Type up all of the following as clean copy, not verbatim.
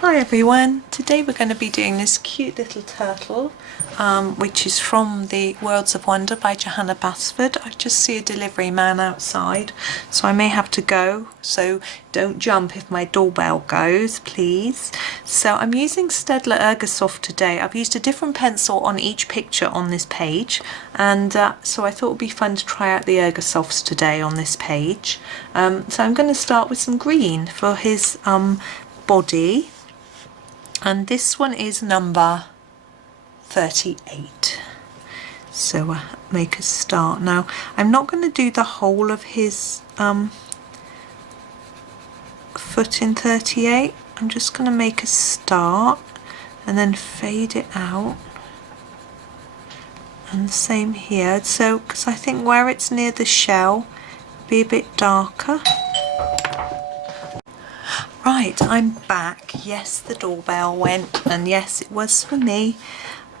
Hi everyone, today we're going to be doing this cute little turtle which is from the Worlds of Wonder by Johanna Basford. I just see a delivery man outside, so I may have to go, so don't jump if my doorbell goes, please. So I'm using Staedtler Ergosoft today. I've used a different pencil on each picture on this page, and so I thought it would be fun to try out the Ergosofts today on this page. So I'm going to start with some green for his body. And this one is number 38. So make a start. Now I'm not going to do the whole of his foot in 38. I'm just going to make a start and then fade it out. And the same here. So because I think where it's near the shell, be a bit darker. Right, I'm back. Yes, the doorbell went, and yes, it was for me.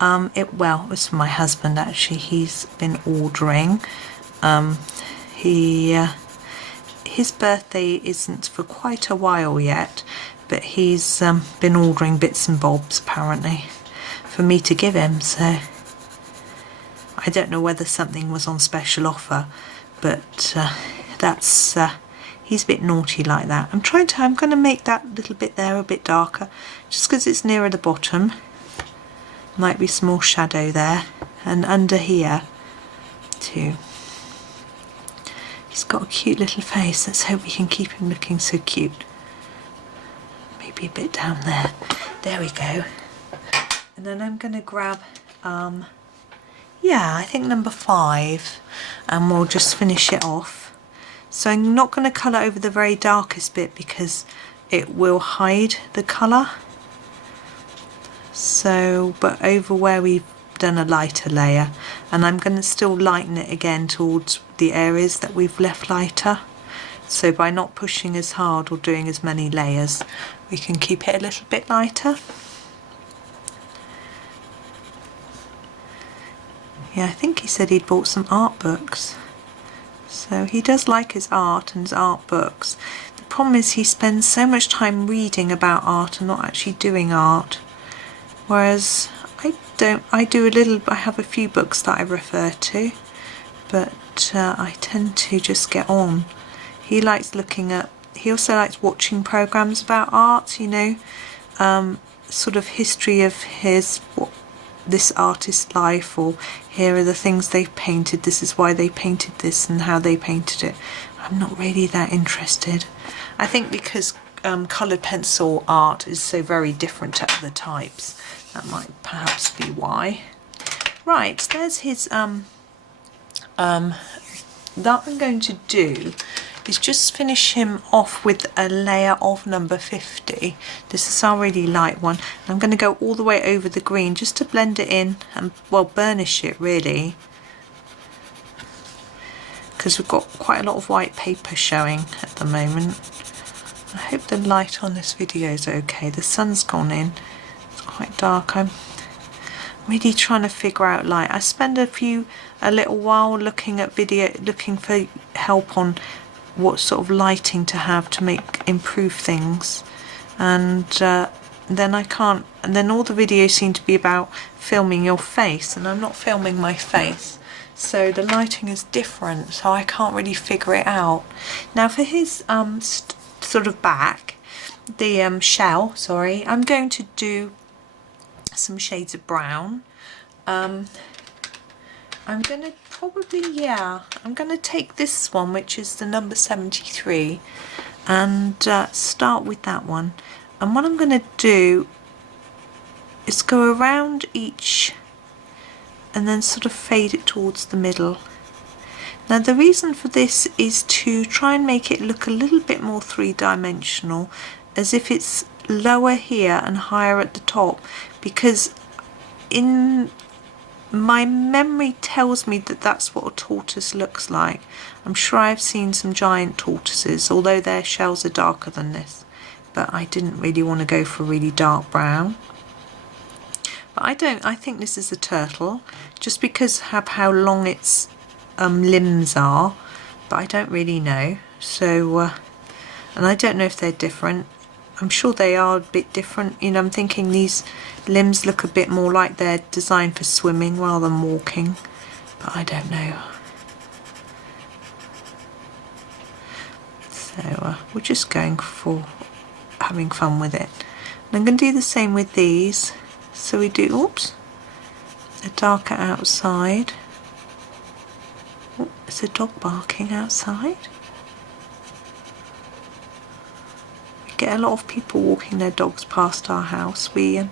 It was for my husband actually. He's been ordering. His birthday isn't for quite a while yet, but he's been ordering bits and bobs apparently for me to give him. So I don't know whether something was on special offer, but that's. He's a bit naughty like that. I'm going to make that little bit there a bit darker, just because it's nearer the bottom. Might be some more shadow there, and under here too. He's got a cute little face. Let's hope we can keep him looking so cute. Maybe a bit down there. There we go. And then I'm going to grab, I think number 5, and we'll just finish it off. So I'm not going to colour over the very darkest bit because it will hide the colour. So, but over where we've done a lighter layer, and I'm going to still lighten it again towards the areas that we've left lighter. So by not pushing as hard or doing as many layers, we can keep it a little bit lighter. Yeah, I think he said he'd bought some art books. So he does like his art and his art books. The problem is he spends so much time reading about art and not actually doing art. Whereas I don't. I have a few books that I refer to, but I tend to just get on. He likes looking at, he also likes watching programs about art, you know, sort of history of this artist's life, or here are the things they've painted, this is why they painted this and how they painted it. I'm not really that interested. I think because coloured pencil art is so very different to other types, that might perhaps be why. Right, there's his, that I'm going to do is just finish him off with a layer of number 50. This is our really light one. I'm going to go all the way over the green just to blend it in and, well, burnish it really, because we've got quite a lot of white paper showing at the moment. I hope the light on this video is okay. The sun's gone in. It's quite dark. I'm really trying to figure out light. I spend a little while looking at looking for help on what sort of lighting to have to improve things, and then I can't, and then all the videos seem to be about filming your face, and I'm not filming my face, so the lighting is different, so I can't really figure it out. Now for his sort of back, the shell, sorry, I'm going to do some shades of brown. I'm going to I'm going to take this one, which is the number 73, and start with that one. And what I'm going to do is go around each and then sort of fade it towards the middle. Now the reason for this is to try and make it look a little bit more three-dimensional, as if it's lower here and higher at the top, because in my memory tells me that that's what a tortoise looks like. I'm sure I've seen some giant tortoises, although their shells are darker than this, but I didn't really want to go for really dark brown. But I think this is a turtle, just because of how long its limbs are, but I don't really know. So, and I don't know if they're different. I'm sure they are a bit different. You know, I'm thinking these limbs look a bit more like they're designed for swimming rather than walking, but I don't know. So we're just going for having fun with it. And I'm going to do the same with these. So we do, oops, a darker outside. Oh, is a dog barking outside? We get a lot of people walking their dogs past our house. We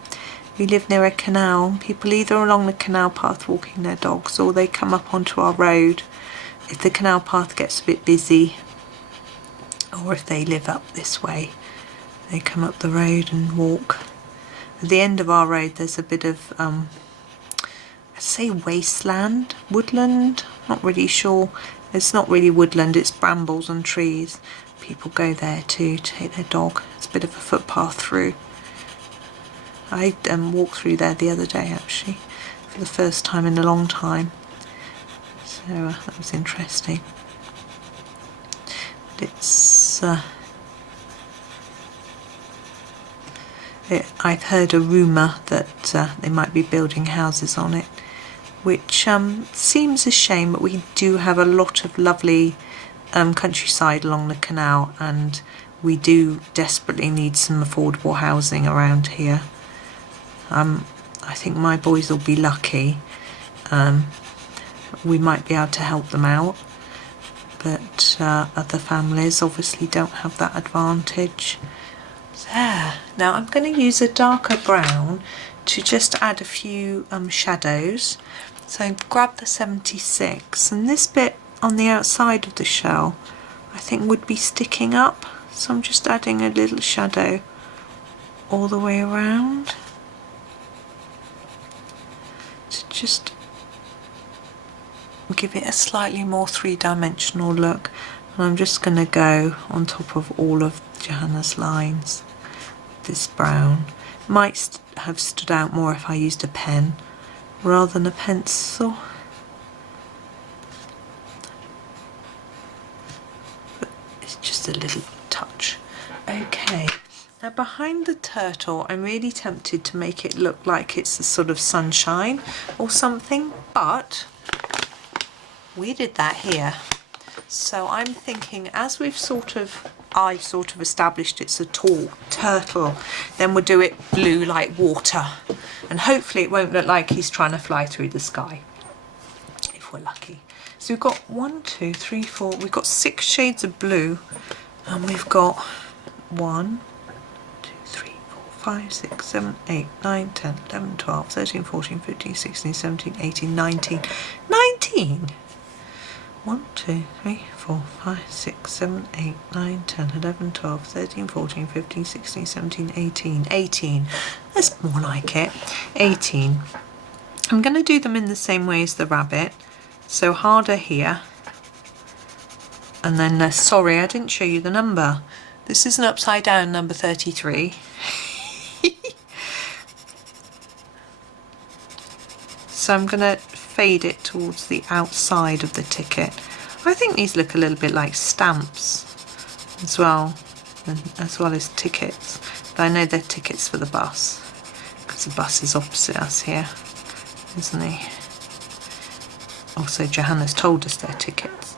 live near a canal. People either along the canal path walking their dogs, or they come up onto our road if the canal path gets a bit busy, or if they live up this way, they come up the road and walk. At the end of our road there's a bit of I'd say wasteland, woodland, not really sure. It's not really woodland, it's brambles and trees. People go there too to take their dog. It's a bit of a footpath through. I walked through there the other day actually, for the first time in a long time. So that was interesting. But it's I've heard a rumour that they might be building houses on it, which seems a shame, but we do have a lot of lovely countryside along the canal, and we do desperately need some affordable housing around here. I think my boys will be lucky. We might be able to help them out, but other families obviously don't have that advantage. There. Now I'm going to use a darker brown to just add a few shadows. So grab the 76, and this bit on the outside of the shell I think would be sticking up, so I'm just adding a little shadow all the way around to just give it a slightly more three-dimensional look. And I'm just going to go on top of all of Johanna's lines. This brown might have stood out more if I used a pen rather than a pencil, but it's just a little touch. Okay, now behind the turtle I'm really tempted to make it look like it's a sort of sunshine or something, but we did that here. So I'm thinking, as I've sort of established it's a tall turtle, then we'll do it blue like water, and hopefully it won't look like he's trying to fly through the sky, if we're lucky. So we've got 1, 2, 3, 4, we've got 6 shades of blue, and we've got 1, 2, 3, 4, 5, 6, 7, 8, 9, 10, 11, 12, 13, 14, 15, 16, 17, 18, 19. 19! 1, 2, 3, 4, 5, 6, 7, 8, 9, 10, 11, 12, 13, 14, 15, 16, 17, 18. 18. That's more like it. 18. I'm going to do them in the same way as the rabbit. So harder here. And then, sorry, I didn't show you the number. This is an upside down number 33. So I'm going to fade it towards the outside of the ticket. I think these look a little bit like stamps as well as tickets, but I know they're tickets for the bus because the bus is opposite us here, isn't he? Also, Johanna's told us they're tickets.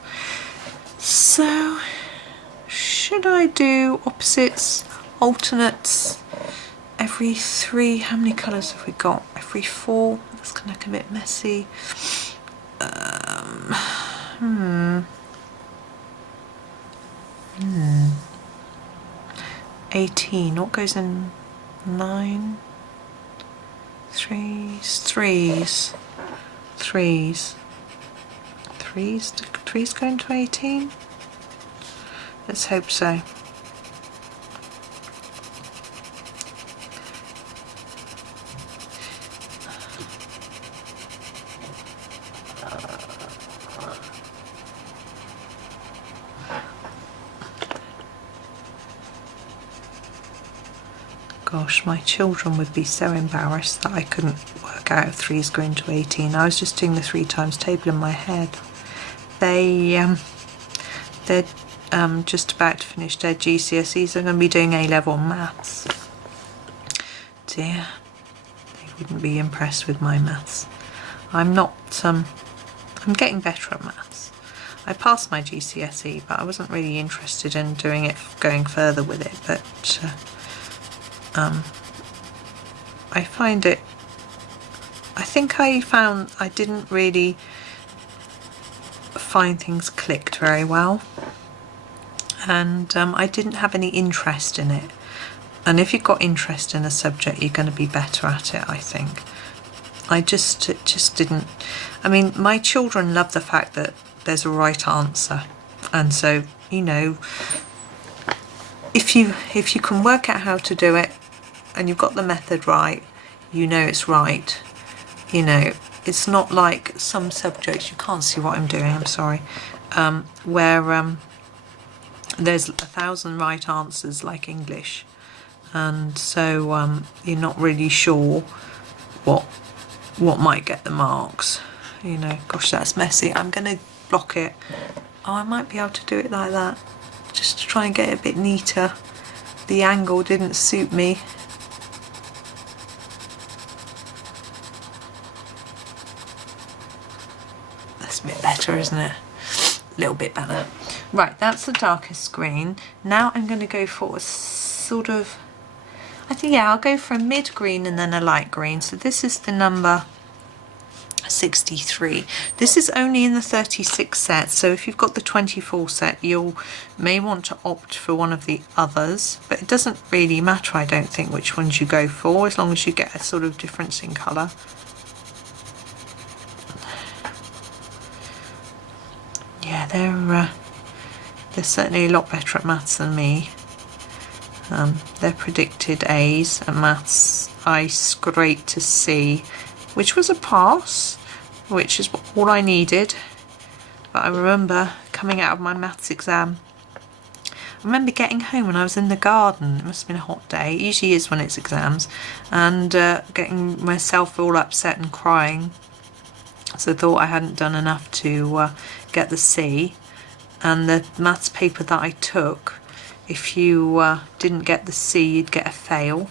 So should I do opposites, alternates every 3? How many colours have we got? Every 4? That's going to look a bit messy. 18. What goes in 9? Threes. Threes go into 18? Let's hope so. Gosh, my children would be so embarrassed that I couldn't work out if 3's going to 18. I was just doing the 3 times table in my head. They're just about to finish their GCSEs. They're going to be doing A-level maths. Dear, they wouldn't be impressed with my maths. I'm not, I'm getting better at maths. I passed my GCSE, but I wasn't really interested in doing it, going further with it, but I find it, I think I found I didn't really find things clicked very well, and I didn't have any interest in it. And if you've got interest in a subject, you're going to be better at it, I think. It just didn't. I mean, my children love the fact that there's a right answer, and so, you know, if you can work out how to do it and you've got the method right, you know it's right. You know, it's not like some subjects, you can't see what I'm doing, I'm sorry, where there's 1,000 right answers, like English, and so you're not really sure what might get the marks. You know, gosh, that's messy. I'm going to block it. Oh, I might be able to do it like that, just to try and get it a bit neater. The angle didn't suit me. That's a bit better, isn't it? A little bit better. Right, that's the darkest green. Now I'm going to go for a sort of, I think, yeah, I'll go for a mid green and then a light green. So this is the number 63. This is only in the 36 set, so if you've got the 24 set, you may want to opt for one of the others, but it doesn't really matter, I don't think, which ones you go for, as long as you get a sort of difference in colour. Yeah, they're certainly a lot better at maths than me. They're predicted A's at maths. I scraped to C, which was a pass, which is all I needed. But I remember coming out of my maths exam, I remember getting home and I was in the garden. It must have been a hot day, it usually is when it's exams, and getting myself all upset and crying. So I thought I hadn't done enough to get the C. And the maths paper that I took, if you didn't get the C, you'd get a fail.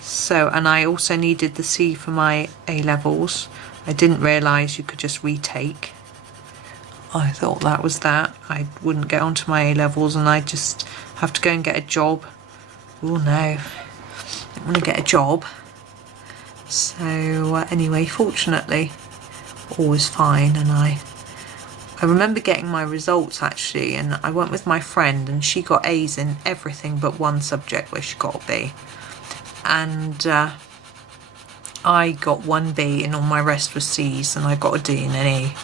So, and I also needed the C for my A-levels. I didn't realise you could just retake. I thought that was that. I wouldn't get onto my A-levels and I'd just have to go and get a job. Oh no, I didn't want to get a job. So anyway, fortunately, all was fine, and I remember getting my results actually, and I went with my friend and she got A's in everything but one subject where she got a B. And I got 1 B and all my rest was C's, and I got a D and an E.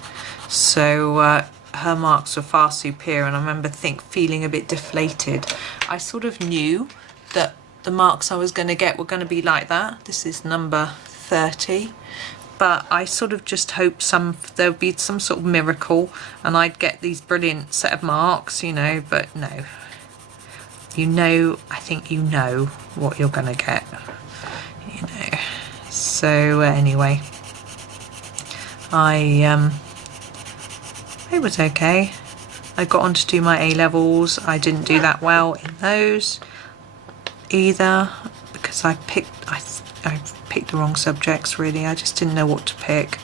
So her marks were far superior, and I remember feeling a bit deflated. I sort of knew that the marks I was going to get were going to be like that. This is number 30. But I sort of just hoped there would be some sort of miracle and I'd get these brilliant set of marks, you know, but no. You know, I think you know what you're going to get, you know. So anyway, it was okay. I got on to do my A-levels. I didn't do that well in those either because I picked the wrong subjects really. I just didn't know what to pick.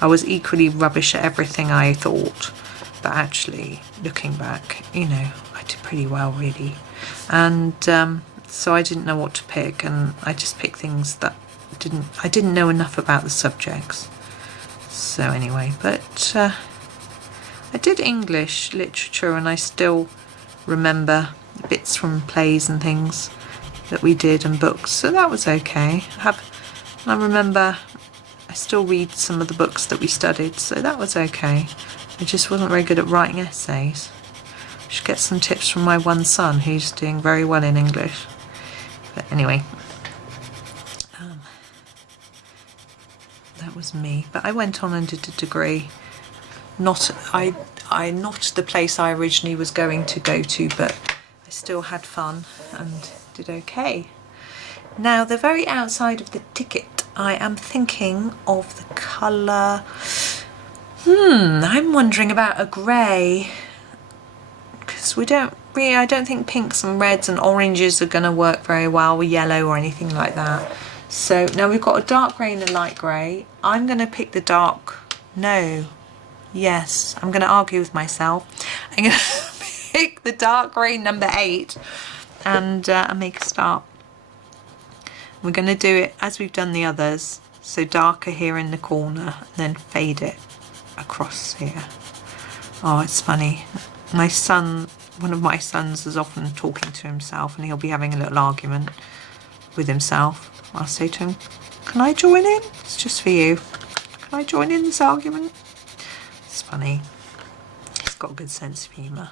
I was equally rubbish at everything I thought, but actually looking back, you know, I did pretty well really. And so I didn't know what to pick, and I just picked things that I didn't know enough about the subjects. So anyway, but I did English literature, and I still remember bits from plays and things that we did and books, so that was okay. I remember I still read some of the books that we studied, so that was okay. I just wasn't very good at writing essays. I should get some tips from my one son who's doing very well in English. But anyway, that was me. But I went on and did a degree. Not the place I originally was going to go to, but I still had fun and did okay. Now, the very outside of the ticket, I am thinking of the colour. I'm wondering about a grey, because pinks. I don't think pinks and reds and oranges are going to work very well with yellow or anything like that. So now we've got a dark grey and a light grey. I'm going to pick the dark, yes, I'm going to argue with myself. I'm going to pick the dark grey number 8 and make a start. We're going to do it as we've done the others. So darker here in the corner and then fade it across here. Oh, it's funny. My son, one of my sons is often talking to himself and he'll be having a little argument with himself. I'll say to him, can I join in? It's just for you. Can I join in this argument? It's funny. He's got a good sense of humour.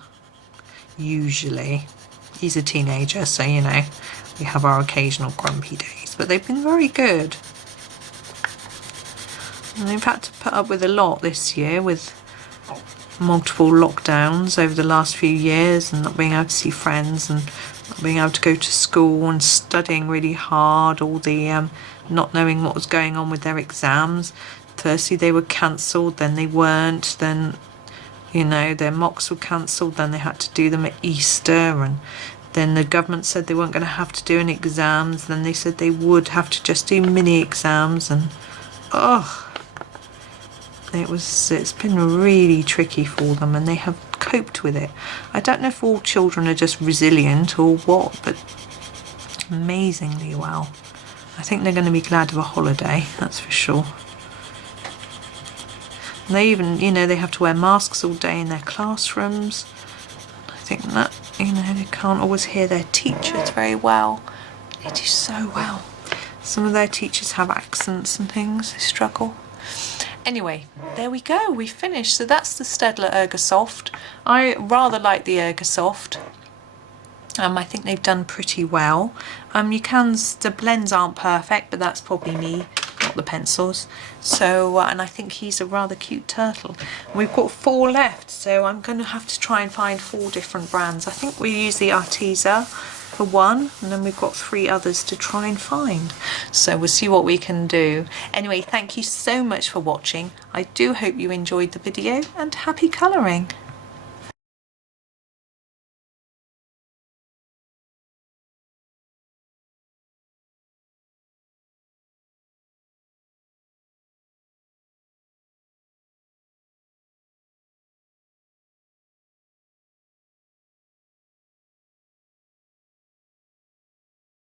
Usually. He's a teenager, so you know, we have our occasional grumpy days. But they've been very good. And they've had to put up with a lot this year with multiple lockdowns over the last few years and not being able to see friends and not being able to go to school and studying really hard, all the not knowing what was going on with their exams. Firstly they were cancelled, then they weren't, then you know their mocks were cancelled, then they had to do them at Easter, and then the government said they weren't going to have to do any exams, then they said they would have to just do mini exams, and it's been really tricky for them, and they have coped with it. I don't know if all children are just resilient or what, but amazingly well. I think they're going to be glad of a holiday, that's for sure. And they even, you know, they have to wear masks all day in their classrooms. I think that, you know, they can't always hear their teachers very well. They do so well. Some of their teachers have accents and things, they struggle. Anyway, there we go, we've finished. So that's the Staedtler Ergosoft. I rather like the Ergosoft. I think they've done pretty well. The blends aren't perfect, but that's probably me, not the pencils. So, and I think he's a rather cute turtle. We've got 4 left, so I'm going to have to try and find 4 different brands. I think we use the Arteza for 1, and then we've got 3 others to try and find. So we'll see what we can do. Anyway, thank you so much for watching. I do hope you enjoyed the video, and happy colouring.